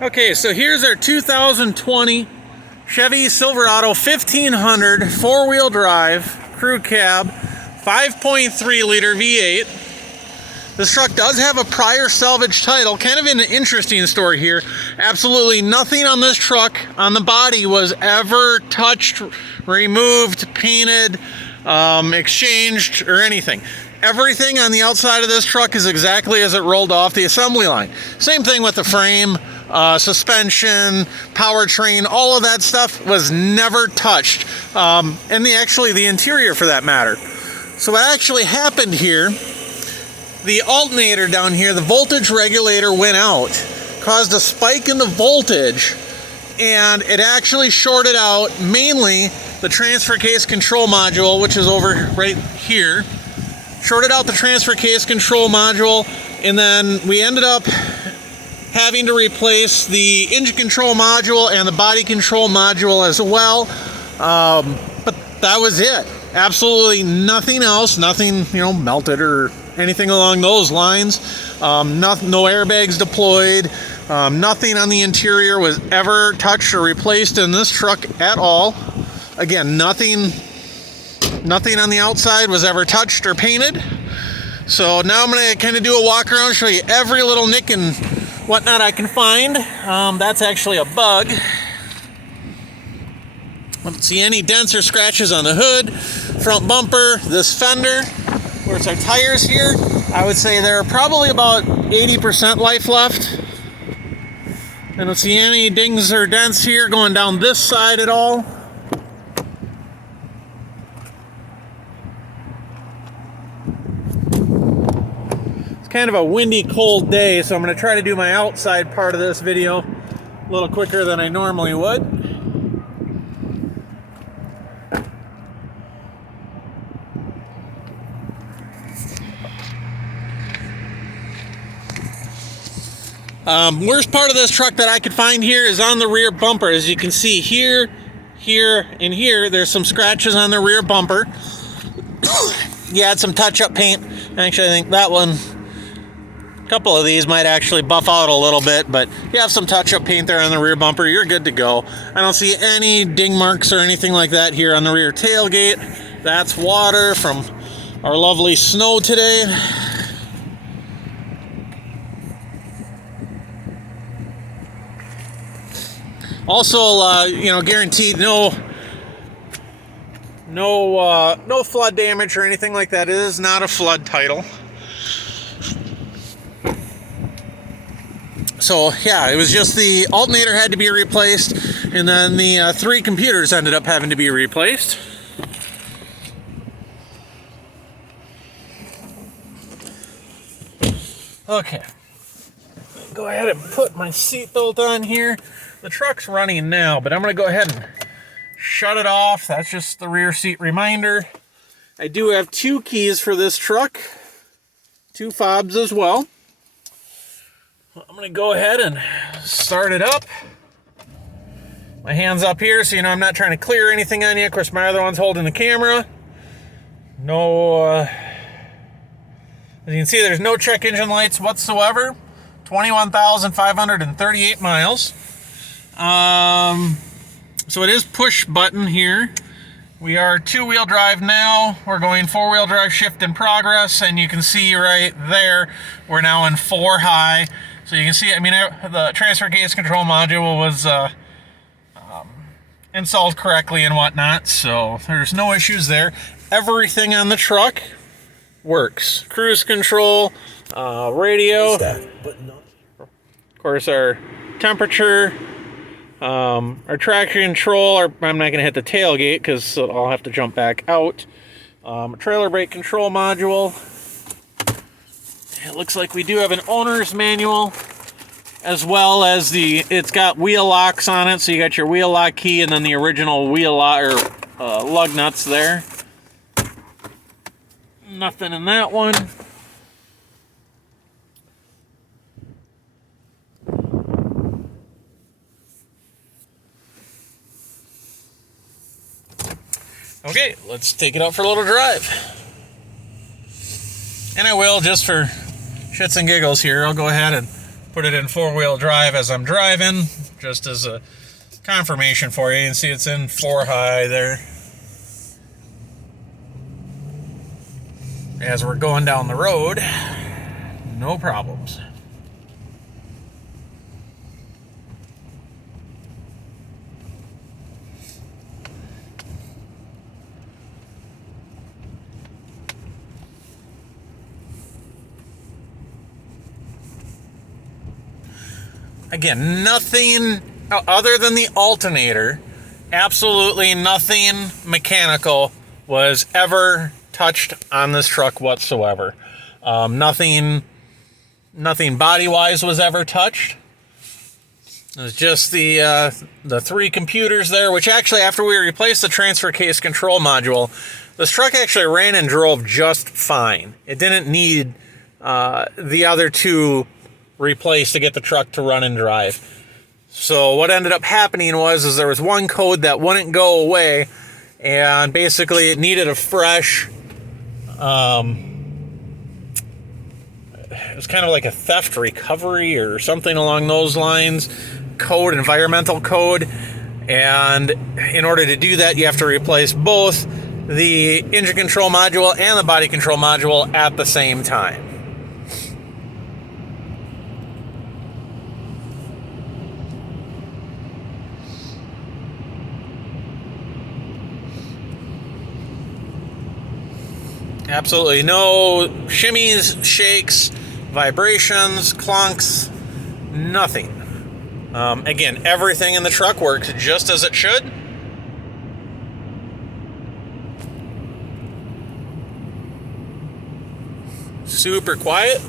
Okay, so here's our 2020 Chevy Silverado 1500 four-wheel drive crew cab 5.3 liter V8. This truck does have a prior salvage title. Kind of an interesting story here. Absolutely nothing on this truck on the body was ever touched, removed, painted, exchanged, or anything. Everything on the outside of this truck is exactly as it rolled off the assembly line. Same thing with the frame, suspension, powertrain, all of that stuff was never touched. And the interior for that matter. So what actually happened here, the alternator down here, the voltage regulator went out, caused a spike in the voltage, and it actually shorted out mainly the transfer case control module, which is over right here. Shorted out the transfer case control module, and then we ended up having to replace the engine control module and the body control module as well. But that was it. Absolutely nothing else. Nothing, melted or anything along those lines. No airbags deployed. Nothing on the interior was ever touched or replaced in this truck at all. Again, nothing on the outside was ever touched or painted. So now I'm going to kind of do a walk around, show you every little nick and whatnot I can find. That's actually a bug. I don't see any dents or scratches on the hood, front bumper, this fender. Where's our tires here? I would say they're probably about 80% life left. I don't see any dings or dents here going down this side at all. Kind of a windy, cold day, so I'm going to try to do my outside part of this video a little quicker than I normally would. Worst part of this truck that I could find here is on the rear bumper. As you can see here, and here, there's some scratches on the rear bumper. You had some touch-up paint. Actually, I think that one, a couple of these might actually buff out a little bit, but you have some touch-up paint there on the rear bumper, you're good to go. I don't see any ding marks or anything like that here on the rear tailgate. That's water from our lovely snow today. Also, guaranteed no flood damage or anything like that. It is not a flood title. So yeah, it was just the alternator had to be replaced, and then the 3 computers ended up having to be replaced. Okay, go ahead and put my seatbelt on here. The truck's running now, but I'm going to go ahead and shut it off. That's just the rear seat reminder. I do have 2 keys for this truck, 2 fobs as well. I'm going to go ahead and start it up. My hand's up here, so I'm not trying to clear anything on you. Of course, my other one's holding the camera. As you can see, there's no check engine lights whatsoever. 21,538 miles. So it is push button here. We are 2-wheel drive now. We're going 4-wheel drive shift in progress, and you can see right there, we're now in 4 high. So you can see, the transfer case control module was installed correctly and whatnot, so there's no issues there. Everything on the truck works. Cruise control, radio, of course our temperature, our traction control, I'm not going to hit the tailgate because I'll have to jump back out. Trailer brake control module. It looks like we do have an owner's manual, as well as it's got wheel locks on it, so you got your wheel lock key and then the original wheel lock or lug nuts there. Nothing in that one. Okay, let's take it out for a little drive. And I will, just for shits and giggles here, I'll go ahead and put it in four-wheel drive as I'm driving, just as a confirmation for you. You can see it's in 4-high there. As we're going down the road, no problems. Again, nothing other than the alternator, absolutely nothing mechanical was ever touched on this truck whatsoever. Nothing body-wise was ever touched. It was just the 3 computers there, which actually, after we replaced the transfer case control module, this truck actually ran and drove just fine. It didn't need the other 2 replaced to get the truck to run and drive. So what ended up happening was there was one code that wouldn't go away, and basically it needed a fresh, it was kind of like a theft recovery or something along those lines, code, environmental code. And in order to do that, you have to replace both the engine control module and the body control module at the same time. Absolutely no shimmies, shakes, vibrations, clunks, nothing. Again, everything in the truck works just as it should. Super quiet.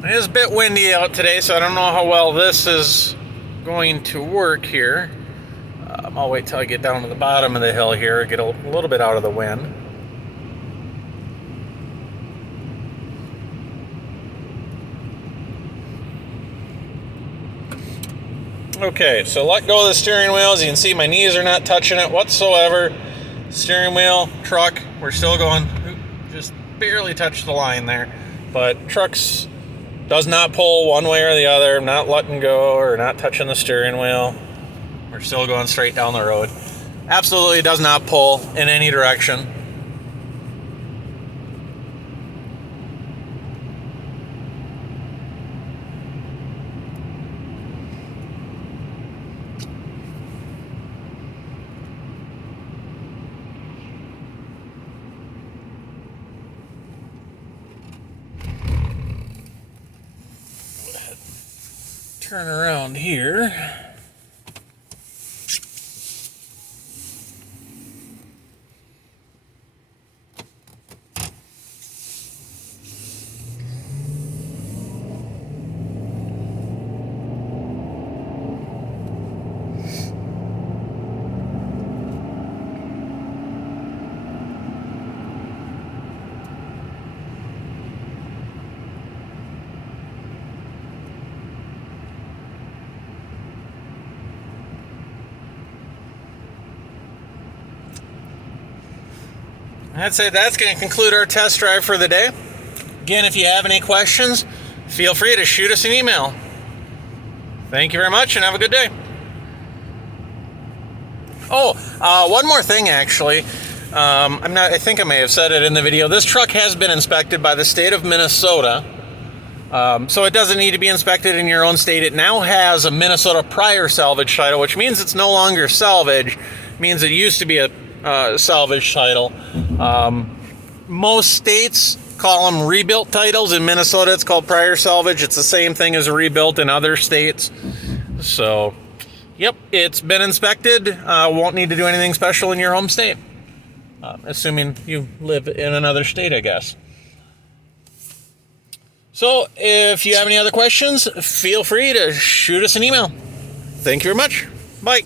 It is a bit windy out today, so I don't know how well this is going to work here. I'll wait till I get down to the bottom of the hill here, get a little bit out of the wind. Okay, so let go of the steering wheel. As you can see, my knees are not touching it whatsoever. Steering wheel, truck, we're still going. Just barely touched the line there. But truck's does not pull one way or the other. I'm not letting go or not touching the steering wheel. We're still going straight down the road. Absolutely does not pull in any direction. Turn around here. That's it. That's going to conclude our test drive for the day. Again, if you have any questions, feel free to shoot us an email. Thank you very much and have a good day. Oh, one more thing actually. I think I may have said it in the video. This truck has been inspected by the state of Minnesota. So it doesn't need to be inspected in your own state. It now has a Minnesota prior salvage title, which means it's no longer salvage. It means it used to be a salvage title. Most states call them rebuilt titles. In Minnesota, it's called prior salvage. It's the same thing as a rebuilt in other states. So, yep, it's been inspected. Won't need to do anything special in your home state. Assuming you live in another state, I guess. So if you have any other questions, feel free to shoot us an email. Thank you very much. Bye.